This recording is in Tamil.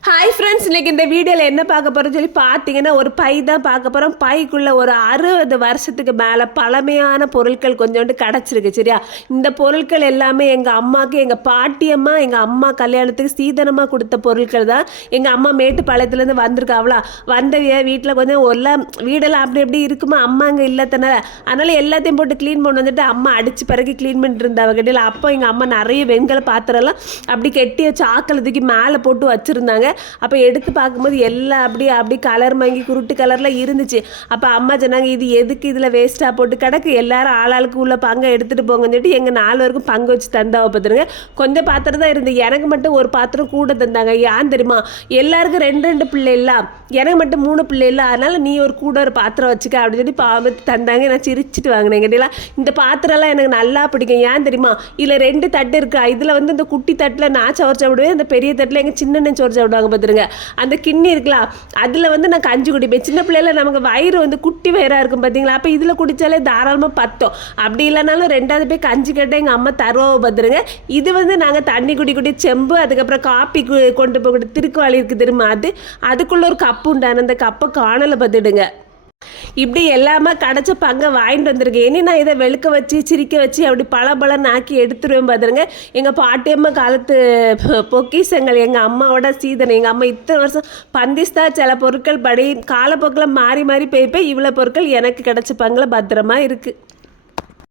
ஹாய் ஃப்ரெண்ட்ஸ் இன்னைக்கு இந்த வீடியோவில் என்ன பார்க்க போகிறோம்னு சொல்லி பார்த்தீங்கன்னா ஒரு பை தான் பார்க்க போகிறோம் பைக்குள்ளே ஒரு அறுபது வருஷத்துக்கு மேலே பழமையான பொருட்கள் கொஞ்சோண்டு கிடச்சிருக்கு சரியா? இந்த பொருட்கள் எல்லாமே எங்கள் அம்மாவுக்கு எங்கள் பாட்டியம்மா எங்கள் அம்மா கல்யாணத்துக்கு சீதனமாக கொடுத்த பொருட்கள் தான். எங்கள் அம்மா மேட்டுப்பாளையத்துலேருந்து வந்திருக்காவளா வந்தவிய வீட்டில் கொஞ்சம் எல்லாம் வீடெல்லாம் அப்படி எப்படி இருக்குமா? அம்மா அங்கே இல்லாதனால அதனால் எல்லாத்தையும் போட்டு க்ளீன் பண்ணி வந்துட்டு அம்மா அடித்து பிறகு க்ளீன் பண்ணிட்டு இருந்தாவ கடையில் அப்போ எங்கள் அம்மா நிறைய வெண்கல பாத்திரம்லாம் அப்படி கெட்டிய சாக்கில் தூக்கி மேலே போட்டு வச்சுருந்தாங்க. அப்போ எடுத்து பார்க்கும்போது எல்லாம் அப்படி அப்படி கலர் மங்கி குருட்டு கலரில் இருந்துச்சு. அப்போ அம்மா சொன்னாங்க இது எதுக்கு இதில் வேஸ்ட்டாக போட்டு கிடக்கு? எல்லாரும் ஆளாளுக்கு உள்ள பங்கை எடுத்துகிட்டு போங்கன்னு சொல்லிட்டு எங்கள் நாலு வரைக்கும் பங்கு வச்சு தந்தா பார்த்துருங்க கொஞ்சம் பாத்திரம் தான் இருந்து எனக்கு மட்டும் ஒரு பாத்திரம் கூட தந்தாங்க. ஏன் தெரியுமா? எல்லாருக்கும் ரெண்டு ரெண்டு பிள்ளை எனக்கு மட்டும் மூணு பிள்ளை இல்லை அதனால நீ ஒரு கூட ஒரு பாத்திரம் வச்சுக்க அப்படின்னு சொல்லி பாவத்து தந்தாங்க. நான் சிரிச்சிட்டு வாங்கினேன். கேட்டீங்களா? இந்த பாத்திரம்லாம் எனக்கு நல்லா பிடிக்கும். ஏன் தெரியுமா? இதில் ரெண்டு தட்டு இருக்கா? இதில் வந்து இந்த குட்டி தட்டில் நான் சோறு சாப்பிடுவேன். இந்த பெரிய தட்டில் எங்கள் சின்ன சோறு போடுவாங்க பார்த்துருங்க அந்த கிண்ணி இருக்கலாம் அதில் வந்து நான் கஞ்சி குடிப்பேன். சின்ன பிள்ளையில நமக்கு வயிறு வந்து குட்டி வயிறாக இருக்கும் பார்த்தீங்களா அப்போ இதில் குடித்தாலே தாராளமாக பத்தோம். அப்படி இல்லைனாலும் ரெண்டாவது போய் கஞ்சி கேட்டால் எங்கள் அம்மா தருவோம் பார்த்துருங்க இது வந்து நாங்கள் தண்ணி குடி குடி செம்பு அதுக்கப்புறம் காப்பி கு- கொண்டு போய் திருக்குவாளி இருக்குது திரும்ப அது? அதுக்குள்ளே ஒரு கப்பு உண்டான அந்த கப்பை காணலை பார்த்துடுங்க இப்படி எல்லாமே கிடச்ச பங்கை வாங்கிட்டு வந்திருக்கேன். இனி நான் இதை வெளுக்க வச்சு சிரிக்க வச்சு அப்படி பல ஆக்கி எடுத்துருவேன் பார்த்துருங்க எங்கள் பாட்டியம்மா காலத்து பொக்கிசங்கள் எங்கள் அம்மாவோட சீதனை எங்கள் அம்மா இத்தனை வருஷம் பந்திஸ்தா சில பொருட்கள் படி காலப்போக்கில் மாறி மாறி போய் போய் இவ்வளோ பொருட்கள் எனக்கு கிடச்ச பங்கில் பத்திரமா இருக்குது